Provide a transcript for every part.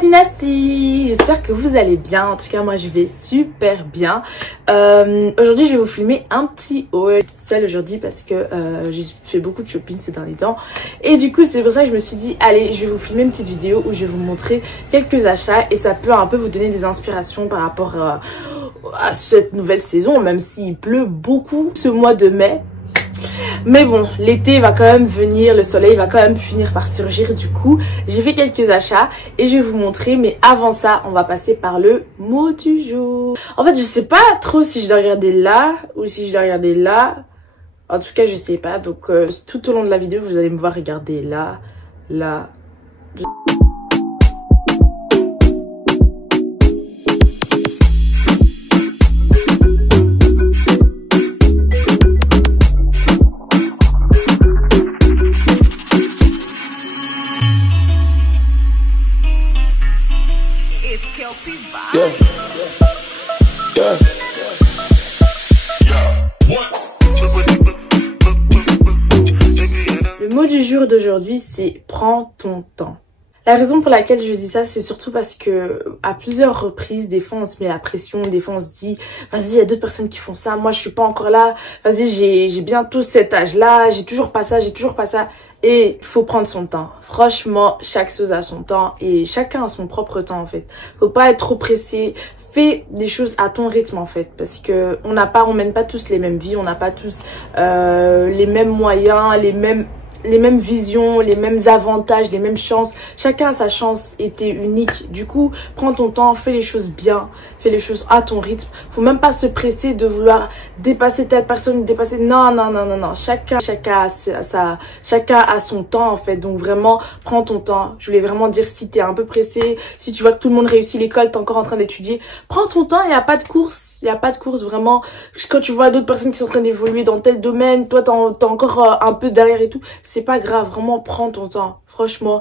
Dynastie, j'espère que vous allez bien. En tout cas moi je vais super bien. Aujourd'hui je vais vous filmer un petit haul seul aujourd'hui parce que j'ai fait beaucoup de shopping ces derniers temps et du coup c'est pour ça que je me suis dit allez je vais vous filmer une petite vidéo où je vais vous montrer quelques achats et ça peut un peu vous donner des inspirations par rapport à cette nouvelle saison, même s'il pleut beaucoup ce mois de mai. Mais bon, l'été va quand même venir, le soleil va quand même finir par surgir. Du coup, j'ai fait quelques achats et je vais vous montrer. Mais avant ça, on va passer par le mot du jour. En fait, je sais pas trop si je dois regarder là ou si je dois regarder là. En tout cas, je sais pas. Donc, tout au long de la vidéo, vous allez me voir regarder là, là. Le mot du jour d'aujourd'hui, c'est prends ton temps. La raison pour laquelle je dis ça, c'est surtout parce que à plusieurs reprises, des fois on se met la pression, des fois on se dit vas-y, il y a d'autres personnes qui font ça, moi je suis pas encore là, vas-y, j'ai bientôt cet âge-là, j'ai toujours pas ça, j'ai toujours pas ça. Et il faut prendre son temps. Franchement, chaque chose a son temps et chacun a son propre temps en fait. Faut pas être trop pressé. Fais des choses à ton rythme en fait, parce que on mène pas tous les mêmes vies, on n'a pas tous les mêmes moyens, les mêmes visions, les mêmes avantages, les mêmes chances. Chacun a sa chance et t'es unique. Du coup, prends ton temps, fais les choses bien, fais les choses à ton rythme. Faut même pas se presser de vouloir dépasser telle personne, dépasser. Non. Chacun a son temps en fait. Donc vraiment, prends ton temps. Je voulais vraiment dire, si t'es un peu pressé, si tu vois que tout le monde réussit l'école, t'es encore en train d'étudier, prends ton temps. Il n'y a pas de course. Il n'y a pas de course vraiment. Quand tu vois d'autres personnes qui sont en train d'évoluer dans tel domaine, toi t'es encore un peu derrière et tout. C'est pas grave, vraiment prends ton temps, franchement.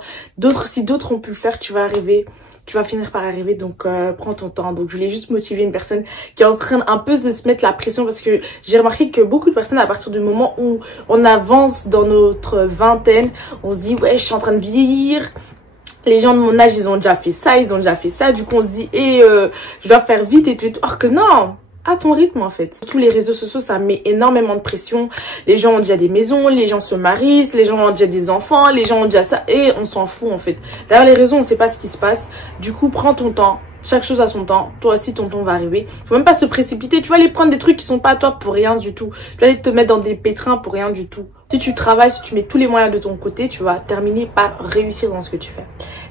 Si d'autres ont pu le faire, tu vas arriver, tu vas finir par arriver, donc prends ton temps. Donc je voulais juste motiver une personne qui est en train un peu de se mettre la pression, parce que j'ai remarqué que beaucoup de personnes, à partir du moment où on avance dans notre vingtaine, on se dit ouais, je suis en train de vieillir. Les gens de mon âge, ils ont déjà fait ça, du coup on se dit je dois faire vite et tout. Or que non, à ton rythme en fait. Tous les réseaux sociaux, ça met énormément de pression. Les gens ont déjà des maisons, les gens se marient, les gens ont déjà des enfants, les gens ont déjà ça et on s'en fout en fait. Derrière les réseaux, on sait pas ce qui se passe. Du coup, prends ton temps. Chaque chose a son temps. Toi aussi, ton temps va arriver. Faut même pas se précipiter. Tu vas aller prendre des trucs qui sont pas à toi pour rien du tout. Tu vas aller te mettre dans des pétrins pour rien du tout. Si tu travailles, si tu mets tous les moyens de ton côté, tu vas terminer par réussir dans ce que tu fais.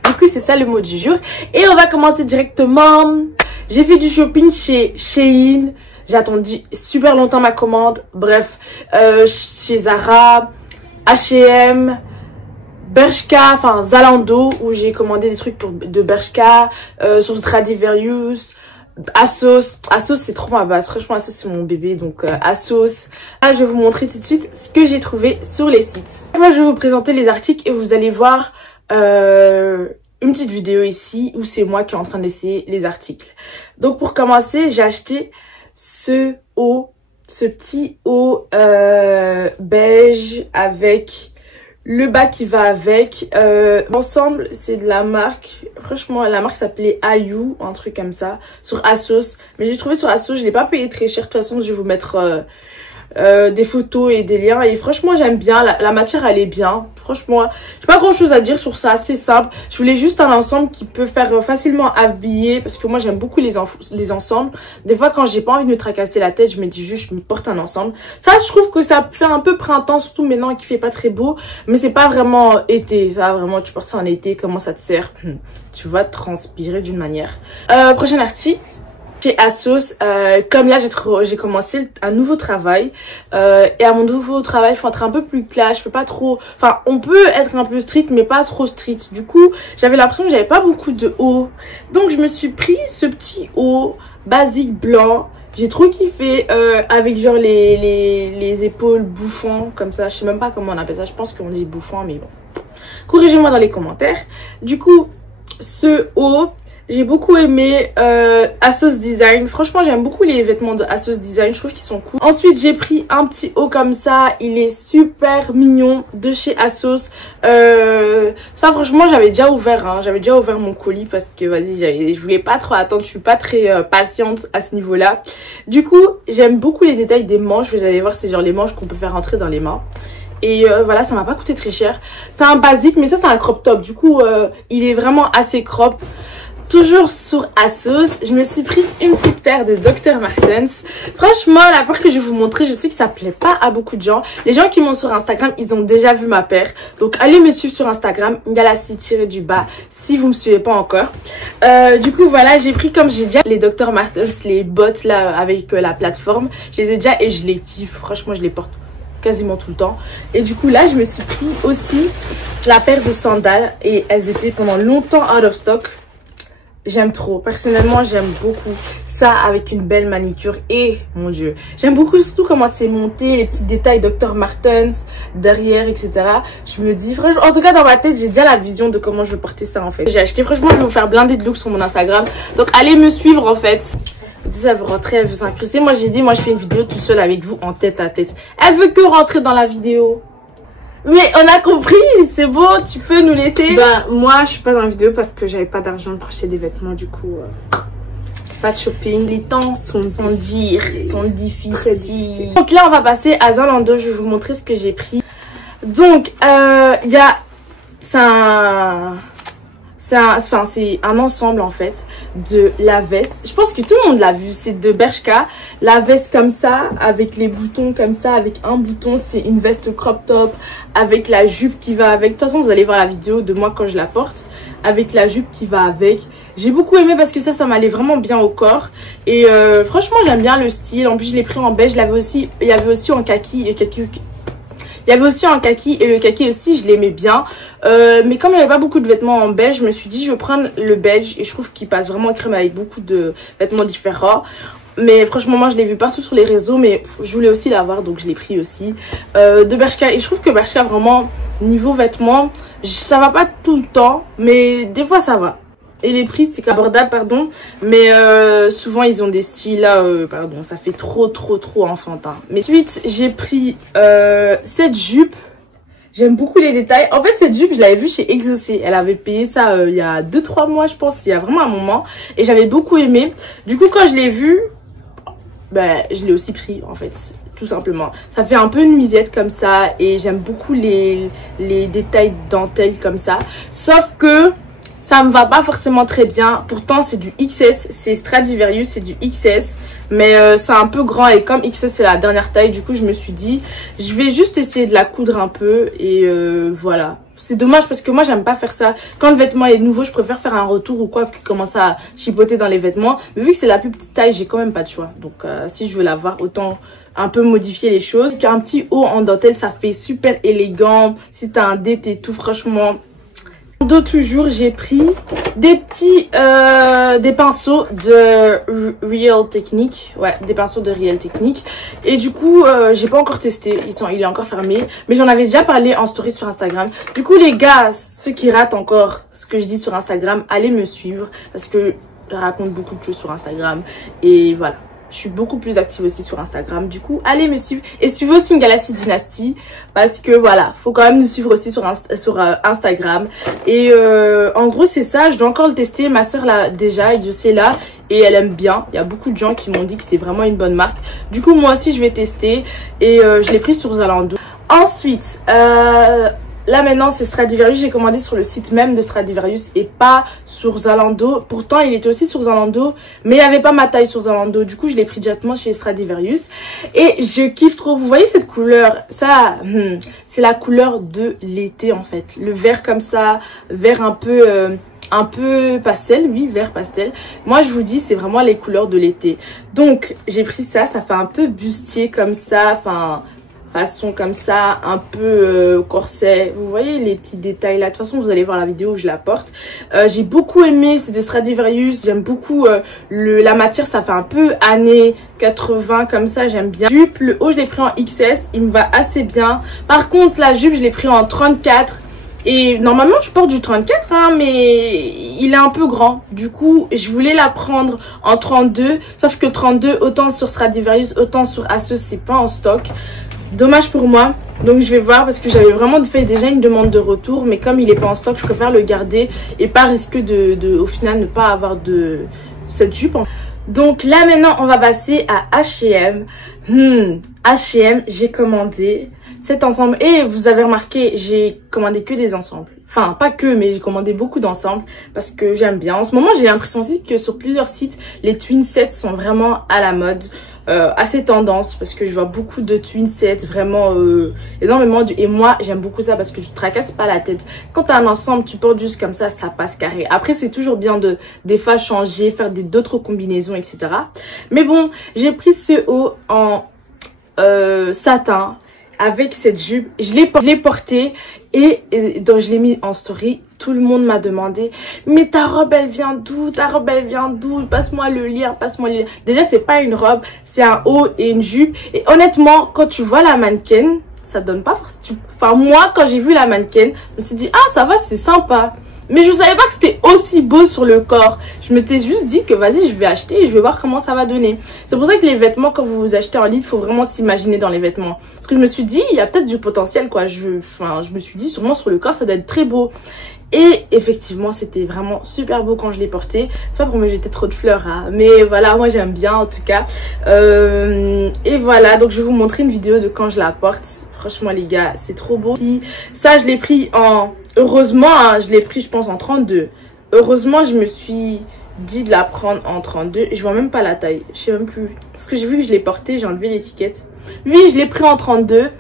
Du coup, c'est ça le mot du jour. Et on va commencer directement. J'ai fait du shopping chez Shein. J'ai attendu super longtemps ma commande. Bref, chez Zara, H&M, Bershka, enfin Zalando, où j'ai commandé des trucs de Bershka, sur Stradivarius, Asos. Asos, c'est trop ma base. Franchement, Asos, c'est mon bébé. Donc, Asos. Là, je vais vous montrer tout de suite ce que j'ai trouvé sur les sites. Moi, je vais vous présenter les articles et vous allez voir une petite vidéo ici où c'est moi qui est en train d'essayer les articles. Donc, pour commencer, j'ai acheté ce petit haut beige avec le bas qui va avec. L'ensemble, c'est de la marque. Franchement, la marque s'appelait Ayu, un truc comme ça, sur Asos. Mais j'ai trouvé sur Asos, je l'ai pas payé très cher. De toute façon, je vais vous mettre des photos et des liens. Et franchement, j'aime bien. La matière, elle est bien. Franchement, j'ai pas grand chose à dire sur ça. C'est simple. Je voulais juste un ensemble qui peut faire facilement habiller. Parce que moi, j'aime beaucoup les ensembles. Des fois, quand j'ai pas envie de me tracasser la tête, je me dis juste, je me porte un ensemble. Ça, je trouve que ça fait un peu printemps, surtout maintenant qu'il fait pas très beau. Mais c'est pas vraiment été. Ça, vraiment, tu portes ça en été. Comment ça te sert? Tu vas transpirer d'une manière. Prochain article. Chez Asos, comme là j'ai commencé un nouveau travail et à mon nouveau travail il faut être un peu plus clash, je peux pas trop, enfin on peut être un peu street mais pas trop street. Du coup j'avais l'impression que j'avais pas beaucoup de haut, donc je me suis pris ce petit haut basique blanc. J'ai trop kiffé avec genre les épaules bouffons comme ça, je sais même pas comment on appelle ça, je pense qu'on dit bouffon mais bon, corrigez-moi dans les commentaires. Du coup ce haut J'ai beaucoup aimé ASOS Design. Franchement, j'aime beaucoup les vêtements de ASOS Design. Je trouve qu'ils sont cool. Ensuite, j'ai pris un petit haut comme ça. Il est super mignon de chez ASOS. Ça, franchement, j'avais déjà ouvert. Hein. J'avais déjà ouvert mon colis parce que, vas-y, je voulais pas trop attendre. Je suis pas très patiente à ce niveau-là. Du coup, j'aime beaucoup les détails des manches. Vous allez voir, c'est genre les manches qu'on peut faire rentrer dans les mains. Et voilà, ça m'a pas coûté très cher. C'est un basique, mais ça, c'est un crop top. Du coup, il est vraiment assez crop. Toujours sur ASOS, je me suis pris une petite paire de Dr. Martens. Franchement, la paire que je vais vous montrer, je sais que ça plaît pas à beaucoup de gens. Les gens qui m'ont sur Instagram, ils ont déjà vu ma paire. Donc, allez me suivre sur Instagram, Ngalassi_du-bas, si vous me suivez pas encore. Du coup, voilà, j'ai pris, comme j'ai déjà, les Dr. Martens, les bottes là, avec la plateforme. Je les ai déjà et je les kiffe. Franchement, je les porte quasiment tout le temps. Et du coup, là, je me suis pris aussi la paire de sandales. Et elles étaient pendant longtemps out of stock. J'aime trop. Personnellement, j'aime beaucoup ça avec une belle manicure. Et, mon Dieu, j'aime beaucoup surtout comment c'est monté, les petits détails Dr. Martens derrière, etc. Je me dis, franchement, en tout cas, dans ma tête, j'ai déjà la vision de comment je veux porter ça, en fait. J'ai acheté, franchement, je vais vous faire blinder de looks sur mon Instagram. Donc, allez me suivre, en fait. Ça veut rentrer, elle veut s'incruster. Moi, j'ai dit, moi, je fais une vidéo toute seule avec vous en tête à tête. Elle veut que rentrer dans la vidéo. Mais on a compris, c'est bon, tu peux nous laisser. Bah, moi, je suis pas dans la vidéo parce que j'avais pas d'argent pour acheter des vêtements, du coup, pas de shopping. Les temps sont difficiles. Donc là, on va passer à Zalando, je vais vous montrer ce que j'ai pris. Donc, il y a, c'est un ensemble en fait de la veste. Je pense que tout le monde l'a vu, c'est de Bershka. La veste comme ça, avec les boutons comme ça, avec un bouton, c'est une veste crop top avec la jupe qui va avec. De toute façon, vous allez voir la vidéo de moi quand je la porte, avec la jupe qui va avec. J'ai beaucoup aimé parce que ça m'allait vraiment bien au corps. Et franchement, j'aime bien le style. En plus, je l'ai pris en beige. Il y avait aussi en kaki et il y avait aussi un kaki et le kaki aussi je l'aimais bien, mais comme il n'y avait pas beaucoup de vêtements en beige, je me suis dit je vais prendre le beige et je trouve qu'il passe vraiment crème avec beaucoup de vêtements différents. Mais franchement, moi je l'ai vu partout sur les réseaux, mais je voulais aussi l'avoir donc je l'ai pris aussi de Bershka. Et je trouve que Bershka vraiment niveau vêtements, ça va pas tout le temps, mais des fois ça va. Et les prix c'est abordable, pardon, mais souvent ils ont des styles là, pardon, ça fait trop enfantin. Mais ensuite j'ai pris cette jupe. J'aime beaucoup les détails. En fait, cette jupe, je l'avais vue chez Exaucé. Elle avait payé ça il y a 2-3 mois, je pense. Il y a vraiment un moment. Et j'avais beaucoup aimé. Du coup, quand je l'ai vue, ben, je l'ai aussi pris, en fait. Tout simplement. Ça fait un peu une nuisette comme ça. Et j'aime beaucoup les détails dentelle comme ça. Sauf que ça me va pas forcément très bien. Pourtant, c'est du XS. C'est Stradivarius, c'est du XS. Mais c'est un peu grand et comme XS c'est la dernière taille, du coup je me suis dit je vais juste essayer de la coudre un peu et voilà. C'est dommage parce que moi j'aime pas faire ça. Quand le vêtement est nouveau, je préfère faire un retour ou quoi que commencer à chipoter dans les vêtements. Mais vu que c'est la plus petite taille, j'ai quand même pas de choix. Donc si je veux l'avoir, autant un peu modifier les choses. Un petit haut en dentelle, ça fait super élégant. Si t'as un date et tout, franchement. D'autres jours, j'ai pris des petits des pinceaux de Real Technique. Ouais, des pinceaux de Real Technique. Et du coup, j'ai pas encore testé. Il est encore fermé. Mais j'en avais déjà parlé en story sur Instagram. Du coup, les gars, ceux qui ratent encore ce que je dis sur Instagram, allez me suivre. Parce que je raconte beaucoup de choses sur Instagram. Et voilà. Je suis beaucoup plus active aussi sur Instagram. Du coup, allez me suivre. Et suivez aussi Ngalassi Dynasty. Parce que voilà, faut quand même nous suivre aussi sur Instagram. Et en gros, c'est ça. Je dois encore le tester. Ma soeur l'a déjà et je sais là. Et elle aime bien. Il y a beaucoup de gens qui m'ont dit que c'est vraiment une bonne marque. Du coup, moi aussi, je vais tester. Et je l'ai pris sur Zalando. Ensuite, là maintenant c'est Stradivarius, j'ai commandé sur le site même de Stradivarius et pas sur Zalando. Pourtant il était aussi sur Zalando mais il n'y avait pas ma taille sur Zalando. Du coup je l'ai pris directement chez Stradivarius et je kiffe trop. Vous voyez cette couleur, ça c'est la couleur de l'été en fait. Le vert comme ça, vert un peu pastel, oui, vert pastel. Moi je vous dis c'est vraiment les couleurs de l'été. Donc j'ai pris ça, ça fait un peu bustier comme ça, enfin façon comme ça, un peu corset. Vous voyez les petits détails là. De toute façon, vous allez voir la vidéo où je la porte. J'ai beaucoup aimé, c'est de Stradivarius. J'aime beaucoup la matière, ça fait un peu années 80 comme ça, j'aime bien. Jupe, le haut, je l'ai pris en XS, il me va assez bien. Par contre, la jupe, je l'ai pris en 34. Et normalement je porte du 34 hein, mais il est un peu grand. Du coup je voulais la prendre en 32. Sauf que 32 autant sur Stradivarius autant sur ASOS c'est pas en stock. Dommage pour moi. Donc je vais voir parce que j'avais vraiment fait déjà une demande de retour. Mais comme il est pas en stock je préfère le garder. Et pas risquer au final ne pas avoir cette jupe. Donc là maintenant on va passer à H&M. H&M j'ai commandé cet ensemble. Et vous avez remarqué j'ai commandé que des ensembles. Enfin pas que mais j'ai commandé beaucoup d'ensembles. Parce que j'aime bien. En ce moment j'ai l'impression aussi que sur plusieurs sites les twin sets sont vraiment à la mode. Assez tendance parce que je vois beaucoup de twin sets vraiment énormément et moi j'aime beaucoup ça parce que tu te tracasses pas la tête quand t'as un ensemble tu portes juste comme ça passe carré. Après c'est toujours bien de des fois changer, faire d'autres combinaisons etc. Mais bon j'ai pris ce haut en satin avec cette jupe, je l'ai porté et donc je l'ai mis en story. Tout le monde m'a demandé mais ta robe elle vient d'où, ta robe elle vient d'où, passe-moi le lien, passe-moi le lien. Déjà c'est pas une robe, c'est un haut et une jupe et honnêtement quand tu vois la mannequin ça donne pas forcément. Enfin moi quand j'ai vu la mannequin je me suis dit ah ça va c'est sympa. Mais je savais pas que c'était aussi beau sur le corps. Je m'étais juste dit que vas-y je vais acheter et je vais voir comment ça va donner. C'est pour ça que les vêtements quand vous achetez en ligne, il faut vraiment s'imaginer dans les vêtements. Parce que je me suis dit il y a peut-être du potentiel quoi. Je me suis dit sûrement sur le corps ça doit être très beau. Et effectivement c'était vraiment super beau quand je l'ai porté. C'est pas pour me jeter trop de fleurs hein. Mais voilà moi j'aime bien en tout cas. Et voilà donc je vais vous montrer une vidéo de quand je la porte. Franchement les gars c'est trop beau. Puis, ça je l'ai pris en... Heureusement, hein, je l'ai pris, je pense, en 32. Heureusement, je me suis dit de la prendre en 32. Je vois même pas la taille. Je sais même plus. Parce que j'ai vu que je l'ai porté, j'ai enlevé l'étiquette. Oui, je l'ai pris en 32.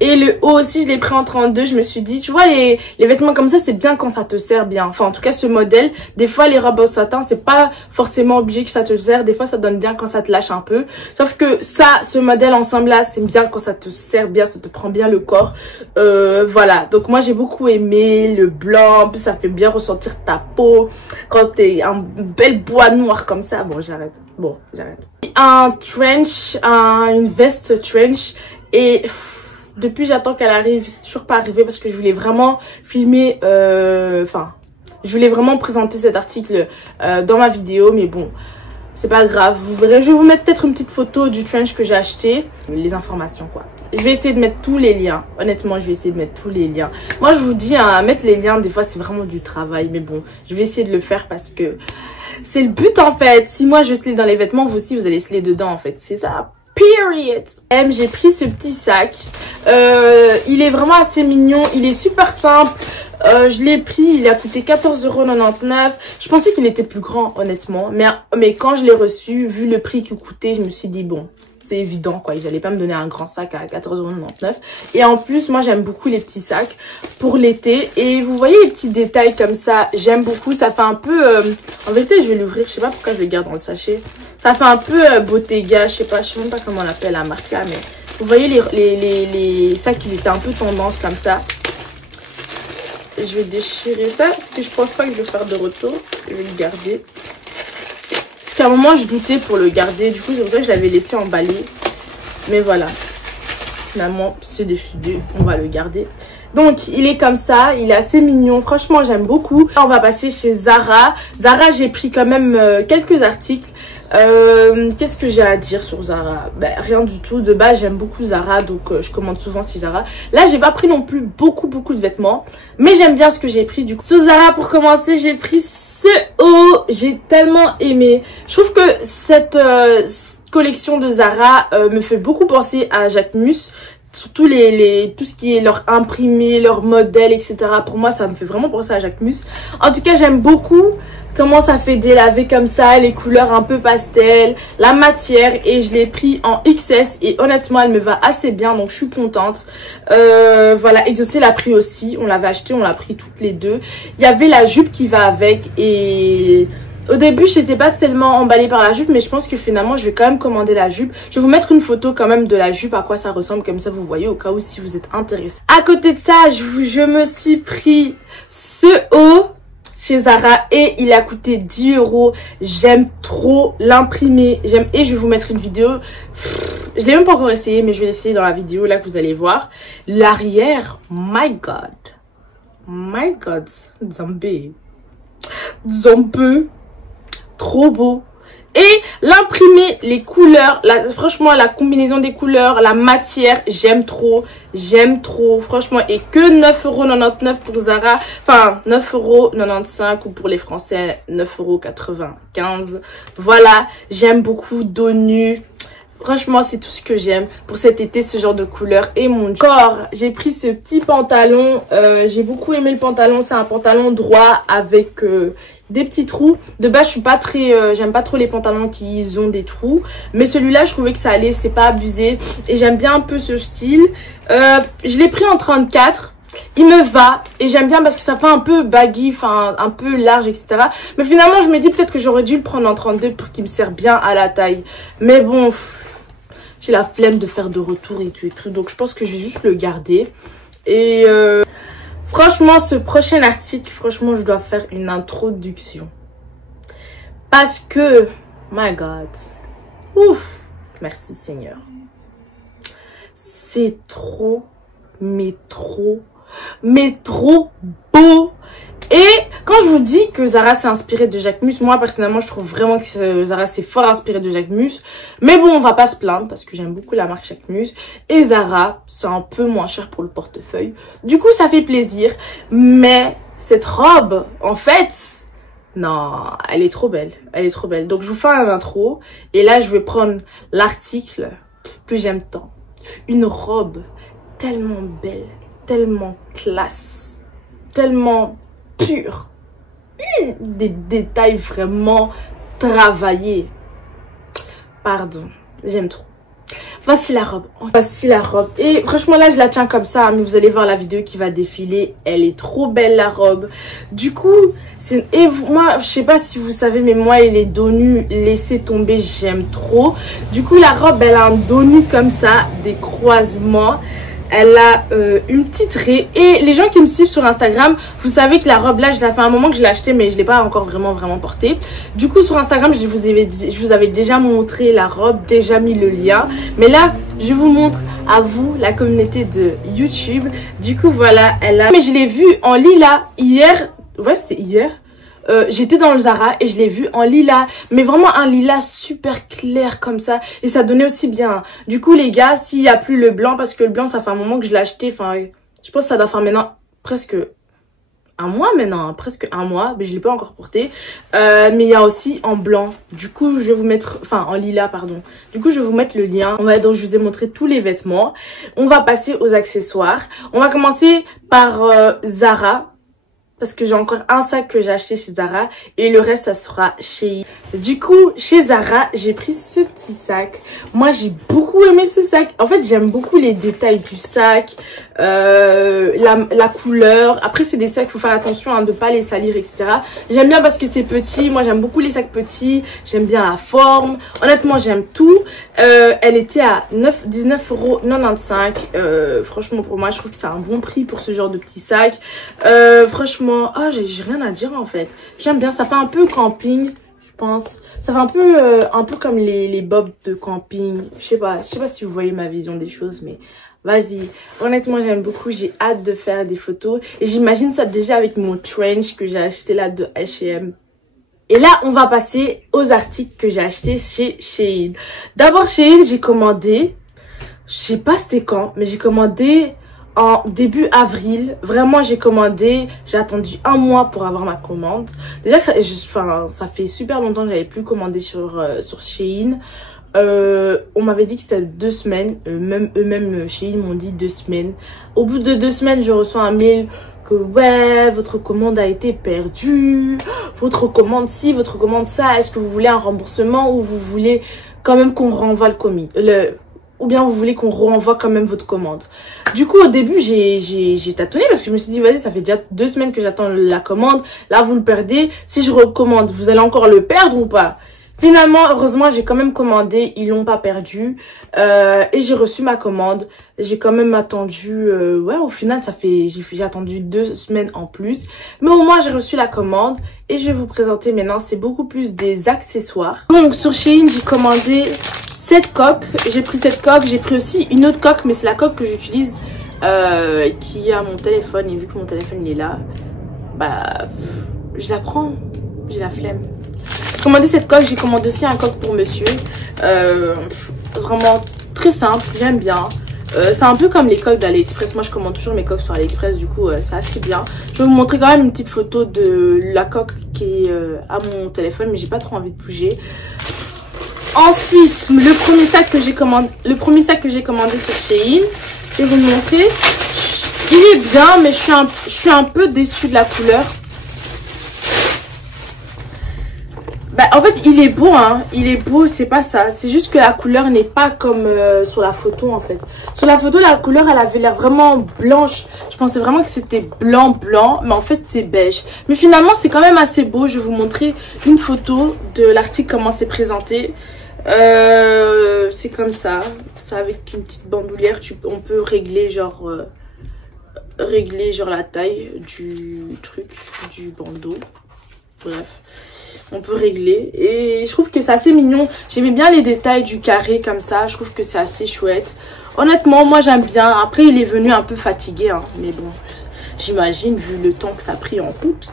Et le haut aussi, je l'ai pris en 32. Je me suis dit, tu vois, les vêtements comme ça, c'est bien quand ça te sert bien. Enfin, en tout cas, ce modèle, des fois, les robes au satin, c'est pas forcément obligé que ça te sert. Des fois, ça donne bien quand ça te lâche un peu. Sauf que ça, ce modèle ensemble-là, c'est bien quand ça te sert bien, ça te prend bien le corps. Voilà. Donc, moi, j'ai beaucoup aimé le blanc. Puis, ça fait bien ressentir ta peau. Quand t'es un bel bois noir comme ça. Bon, j'arrête. Un trench, une veste trench. Et... depuis j'attends qu'elle arrive, c'est toujours pas arrivé parce que je voulais vraiment filmer, je voulais vraiment présenter cet article dans ma vidéo, mais bon, c'est pas grave, vous verrez, je vais vous mettre peut-être une petite photo du trench que j'ai acheté, les informations quoi. Je vais essayer de mettre tous les liens, honnêtement je vais essayer de mettre tous les liens. Moi je vous dis, hein, mettre les liens des fois c'est vraiment du travail, mais bon, je vais essayer de le faire parce que c'est le but en fait. Si moi je slay dans les vêtements, vous aussi vous allez slay dedans en fait, c'est ça. Period. J'ai pris ce petit sac. Il est vraiment assez mignon. Il est super simple. Je l'ai pris. Il a coûté 14,99 €. Je pensais qu'il était plus grand, honnêtement. Mais quand je l'ai reçu, vu le prix qu'il coûtait, je me suis dit bon, c'est évident quoi. Ils allaient pas me donner un grand sac à 14,99 €. Et en plus, moi j'aime beaucoup les petits sacs pour l'été. Et vous voyez les petits détails comme ça, j'aime beaucoup. Ça fait un peu... en vérité, je vais l'ouvrir. Je sais pas pourquoi je le garde dans le sachet. Ça fait un peu Bottega, je sais même pas comment on l'appelle la marque là, mais vous voyez les sacs, ils étaient un peu tendance comme ça. Je vais déchirer ça parce que je pense pas que je vais faire de retour. Je vais le garder. Parce qu'à un moment je doutais pour le garder, du coup c'est pour ça que je l'avais laissé emballer. Mais voilà. Finalement c'est décidé, on va le garder. Donc il est comme ça, il est assez mignon, franchement j'aime beaucoup. On va passer chez Zara. Zara j'ai pris quand même quelques articles. Qu'est-ce que j'ai à dire sur Zara? Rien du tout. De base j'aime beaucoup Zara, donc je commande souvent chez Zara. Là j'ai pas pris non plus beaucoup de vêtements, mais j'aime bien ce que j'ai pris. Du coup sur Zara, pour commencer, j'ai pris ce haut. J'ai tellement aimé. Je trouve que cette collection de Zara me fait beaucoup penser à Jacquemus. Surtout tout ce qui est leur imprimé, leur modèle, etc. Pour moi, ça me fait vraiment penser à Jacquemus. En tout cas, j'aime beaucoup comment ça fait délavé comme ça, les couleurs un peu pastel, la matière. Et je l'ai pris en XS et honnêtement, elle me va assez bien. Donc, je suis contente. Voilà, Exaucé l'a pris aussi. On l'avait acheté, on l'a pris toutes les deux. Il y avait la jupe qui va avec et... Au début, je n'étais pas tellement emballée par la jupe, mais je pense que finalement, je vais quand même commander la jupe. Je vais vous mettre une photo quand même de la jupe, à quoi ça ressemble, comme ça vous voyez, au cas où si vous êtes intéressé. À côté de ça, je me suis pris ce haut chez Zara et il a coûté 10 €. J'aime trop l'imprimer. Et je vais vous mettre une vidéo. Je l'ai même pas encore essayé, mais je vais l'essayer dans la vidéo là que vous allez voir. L'arrière, my god. My God, zombie. Zombie. Trop beau. Et l'imprimer, les couleurs, franchement la combinaison des couleurs, la matière, j'aime trop, franchement. Et que 9,99 € pour Zara, enfin 9,95 € ou pour les Français 9,95 €. Voilà, j'aime beaucoup dos nu. Franchement, c'est tout ce que j'aime pour cet été, ce genre de couleur. Et mon corps, j'ai pris ce petit pantalon. J'ai beaucoup aimé le pantalon. C'est un pantalon droit avec des petits trous. De base, je suis pas très, j'aime pas trop les pantalons qui ont des trous. Mais celui-là, je trouvais que ça allait, c'est pas abusé. Et j'aime bien un peu ce style. Je l'ai pris en 34. Il me va et j'aime bien parce que ça fait un peu baggy, enfin un peu large, etc. Mais finalement, je me dis peut-être que j'aurais dû le prendre en 32 pour qu'il me serve bien à la taille. Mais bon, j'ai la flemme de faire de retour et tout. Donc, je pense que je vais juste le garder. Et franchement, ce prochain article, franchement, je dois faire une introduction. Parce que, my God, ouf, merci Seigneur. C'est trop, mais trop beau. Et quand je vous dis que Zara s'est inspirée de Jacquemus, moi personnellement je trouve vraiment que Zara s'est fort inspirée de Jacquemus. Mais bon, on va pas se plaindre parce que j'aime beaucoup la marque Jacquemus. Et Zara, c'est un peu moins cher pour le portefeuille. Du coup, ça fait plaisir. Mais cette robe, en fait, non, elle est trop belle. Elle est trop belle. Donc je vous fais un intro. Et là, je vais prendre l'article que j'aime tant. Une robe tellement belle, tellement classe, tellement pure, des détails vraiment travaillés. Pardon, j'aime trop. Voici la robe. Voici la robe. Et franchement là je la tiens comme ça, mais vous allez voir la vidéo qui va défiler. Elle est trop belle la robe. Du coup, moi je sais pas si vous savez, mais moi elle est dos nu, laissez tomber, j'aime trop. Du coup la robe elle a un dos nu comme ça, des croisements. Elle a une petite raie. Et les gens qui me suivent sur Instagram, vous savez que la robe là, ça fait un moment que je l'ai achetée, mais je l'ai pas encore vraiment portée. Du coup sur Instagram, je vous avais déjà montré la robe, déjà mis le lien. Mais là, je vous montre à vous, la communauté de YouTube. Du coup voilà, elle a... Mais je l'ai vue en lilas hier. Ouais, c'était hier. J'étais dans le Zara et je l'ai vu en lilas, mais vraiment un lilas super clair comme ça, et ça donnait aussi bien. Du coup les gars, s'il n'y a plus le blanc, parce que le blanc ça fait un moment que je l'ai acheté, enfin je pense que ça doit faire maintenant presque un mois maintenant, presque un mois, mais je l'ai pas encore porté. Mais il y a aussi en blanc. Du coup je vais vous mettre, enfin en lilas pardon. Du coup je vais vous mettre le lien. Donc je vous ai montré tous les vêtements. On va passer aux accessoires. On va commencer par Zara. Parce que j'ai encore un sac que j'ai acheté chez Zara. Et le reste, ça sera chez... Du coup, chez Zara, j'ai pris ce petit sac. Moi, j'ai beaucoup aimé ce sac. En fait, j'aime beaucoup les détails du sac. La couleur. Après, c'est des sacs, il faut faire attention de ne pas les salir, etc. J'aime bien parce que c'est petit. Moi, j'aime beaucoup les sacs petits. J'aime bien la forme. Honnêtement, j'aime tout. Elle était à 19,95 €. Franchement, pour moi, je trouve que c'est un bon prix pour ce genre de petit sac. Franchement, oh, j'ai rien à dire en fait. J'aime bien, ça fait un peu camping, je pense. Ça fait un peu comme les bobs de camping. Je sais pas si vous voyez ma vision des choses, mais vas-y. Honnêtement, j'aime beaucoup. J'ai hâte de faire des photos. Et j'imagine ça déjà avec mon trench que j'ai acheté là de H&M. Et là, on va passer aux articles que j'ai achetés chez Shein. D'abord, Shein, j'ai commandé, je sais pas c'était quand, mais j'ai commandé en début avril. Vraiment, j'ai commandé, j'ai attendu un mois pour avoir ma commande. Déjà, ça fait super longtemps que j'avais plus commandé sur Shein. On m'avait dit que c'était 2 semaines. Eux-mêmes, Shein m'ont dit 2 semaines. Au bout de 2 semaines, je reçois un mail que ouais, votre commande a été perdue. Votre commande ci, votre commande ça. Est-ce que vous voulez un remboursement ou vous voulez quand même qu'on renvoie le commis, ou bien vous voulez qu'on renvoie quand même votre commande. Du coup, au début, j'ai tâtonné parce que je me suis dit, vas-y, ça fait déjà 2 semaines que j'attends la commande. Là, vous le perdez. Si je recommande, vous allez encore le perdre ou pas? Finalement, heureusement, j'ai quand même commandé. Ils l'ont pas perdu. Et j'ai reçu ma commande. J'ai quand même attendu... ouais, au final, j'ai attendu 2 semaines en plus. Mais au moins, j'ai reçu la commande. Et je vais vous présenter maintenant. C'est beaucoup plus des accessoires. Donc, sur Shein, j'ai commandé cette coque. J'ai pris cette coque. J'ai pris aussi une autre coque. Mais c'est la coque que j'utilise qui a mon téléphone. Et vu que mon téléphone il est là, bah je la prends. J'ai la flemme. J'ai commandé cette coque. J'ai commandé aussi un coque pour monsieur. Vraiment très simple. J'aime bien. C'est un peu comme les coques d'AliExpress. Moi je commande toujours mes coques sur AliExpress. Du coup c'est assez bien. Je vais vous montrer quand même une petite photo de la coque qui est à mon téléphone. Mais j'ai pas trop envie de bouger. Ensuite, le premier sac que j'ai commandé sur Shein, je vais vous le montrer. Il est bien, mais je suis un peu déçue de la couleur. Bah, en fait, il est beau, hein. Il est beau, c'est pas ça. C'est juste que la couleur n'est pas comme sur la photo, en fait. Sur la photo, la couleur, elle avait l'air vraiment blanche. Je pensais vraiment que c'était blanc, mais en fait, c'est beige. Mais finalement, c'est quand même assez beau. Je vais vous montrer une photo de l'article, comment c'est présenté. C'est comme ça. C'est avec une petite bandoulière. On peut régler genre la taille du truc, du bandeau. Bref, on peut régler. Et je trouve que c'est assez mignon. J'aimais bien les détails du carré comme ça. Je trouve que c'est assez chouette. Honnêtement, moi j'aime bien. Après, il est venu un peu fatigué, hein. Mais bon, j'imagine vu le temps que ça a pris en route.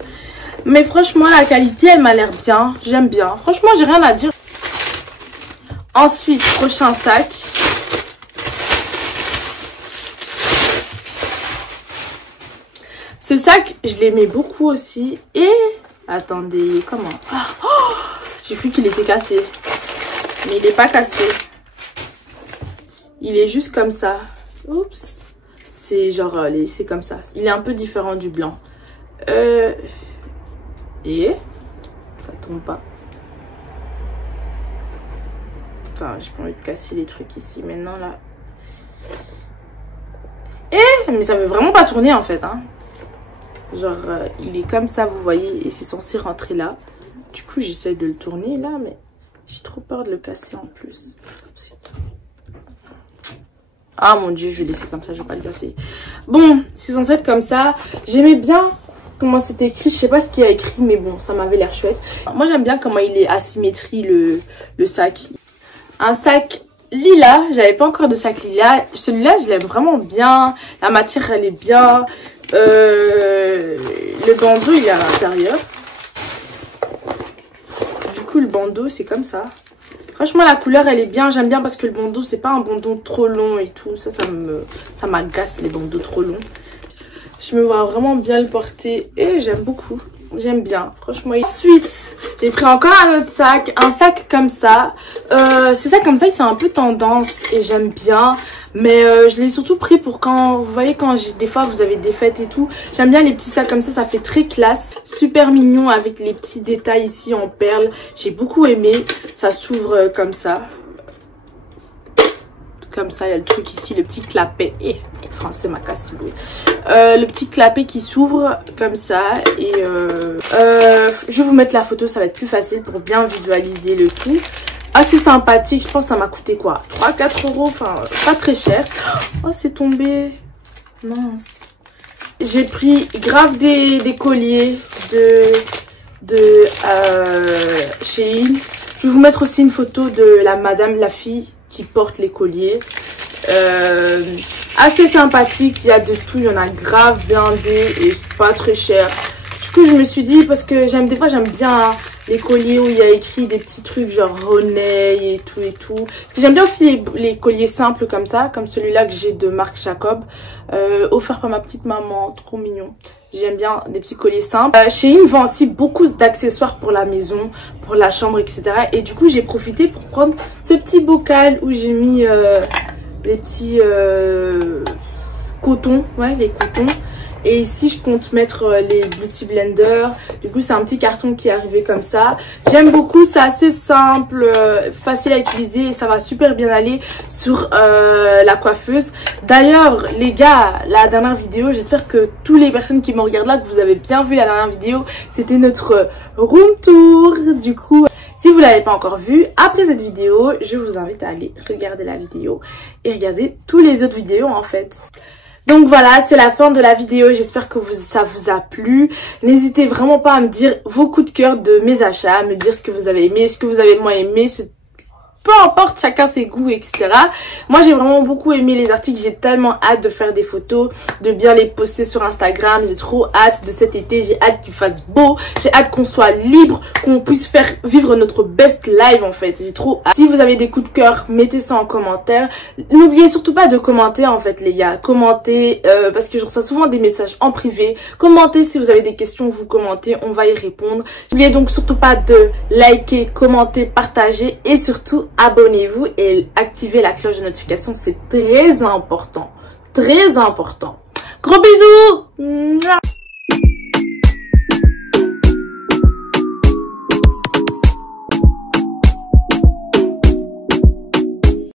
Mais franchement, la qualité, elle m'a l'air bien. J'aime bien. Franchement, j'ai rien à dire. Ensuite, prochain sac. Ce sac, je l'aimais beaucoup aussi. Et, attendez, comment? Oh, j'ai cru qu'il était cassé. Mais il n'est pas cassé. Il est juste comme ça. Oups. C'est genre, c'est comme ça. Il est un peu différent du blanc. Et, ça tombe pas. J'ai pas envie de casser les trucs ici maintenant là. Mais ça veut vraiment pas tourner en fait, hein. Genre il est comme ça, vous voyez, et c'est censé rentrer là. Du coup j'essaie de le tourner là, mais j'ai trop peur de le casser en plus. Ah mon dieu, je vais laisser comme ça, je vais pas le casser. Bon, c'est censé être comme ça. J'aimais bien comment c'était écrit, je sais pas ce qu'il y a écrit, mais bon, ça m'avait l'air chouette. Moi j'aime bien comment il est asymétrie le sac. Un sac lilas, j'avais pas encore de sac lilas. Celui-là, je l'aime vraiment bien. La matière, elle est bien. Le bandeau, il est à l'intérieur. Du coup, le bandeau, c'est comme ça. Franchement, la couleur, elle est bien. J'aime bien parce que le bandeau, c'est pas un bandeau trop long et tout. Ça m'agace, les bandeaux trop longs. Je me vois vraiment bien le porter et j'aime beaucoup. J'aime bien, franchement. Ensuite, j'ai pris encore un autre sac. Un sac comme ça. Ces sacs comme ça, ils sont un peu tendance et j'aime bien. Mais je l'ai surtout pris pour quand, vous voyez, quand des fois vous avez des fêtes et tout. J'aime bien les petits sacs comme ça fait très classe. Super mignon avec les petits détails ici en perles. J'ai beaucoup aimé. Ça s'ouvre comme ça. Comme ça, il y a le truc ici, le petit clapet. Français m'a cassé le petit clapet qui s'ouvre comme ça. Et je vais vous mettre la photo, ça va être plus facile pour bien visualiser le tout. Assez sympathique, je pense que ça m'a coûté quoi, 3-4 €, enfin pas très cher. Oh, c'est tombé, mince. J'ai pris grave des colliers de Shein. Je vais vous mettre aussi une photo de la fille qui porte les colliers. Assez sympathique, il y a de tout, il y en a grave blindé et pas très cher. Du coup je me suis dit, parce que des fois j'aime bien les colliers où il y a écrit des petits trucs genre Honey et tout. Parce que j'aime bien aussi les colliers simples comme ça, comme celui-là que j'ai de Marc Jacob, offert par ma petite maman, trop mignon. J'aime bien des petits colliers simples. Shein vend aussi beaucoup d'accessoires pour la maison, pour la chambre, etc. Et du coup, j'ai profité pour prendre ce petit bocal où j'ai mis les petits cotons. Ouais, les cotons. Et ici, je compte mettre les beauty blenders. Du coup, c'est un petit carton qui est arrivé comme ça. J'aime beaucoup, c'est assez simple, facile à utiliser et ça va super bien aller sur la coiffeuse. D'ailleurs, les gars, la dernière vidéo, j'espère que toutes les personnes qui me regardent là, que vous avez bien vu la dernière vidéo, c'était notre room tour. Du coup, si vous ne l'avez pas encore vu, après cette vidéo, je vous invite à aller regarder la vidéo et regarder toutes les autres vidéos en fait. Donc voilà, c'est la fin de la vidéo, j'espère que ça vous a plu. N'hésitez vraiment pas à me dire vos coups de cœur de mes achats, à me dire ce que vous avez aimé, ce que vous avez moins aimé. peu importe, chacun ses goûts, etc. Moi, j'ai vraiment beaucoup aimé les articles. J'ai tellement hâte de faire des photos, de bien les poster sur Instagram. J'ai trop hâte de cet été. J'ai hâte qu'il fasse beau. J'ai hâte qu'on soit libre, qu'on puisse faire vivre notre best life, en fait. J'ai trop hâte. Si vous avez des coups de cœur, mettez ça en commentaire. N'oubliez surtout pas de commenter, en fait, les gars. Commentez, parce que je reçois souvent des messages en privé. Commentez si vous avez des questions, vous commentez. On va y répondre. N'oubliez donc surtout pas de liker, commenter, partager et surtout abonnez-vous et activez la cloche de notification, c'est très important. Très important. Gros bisous!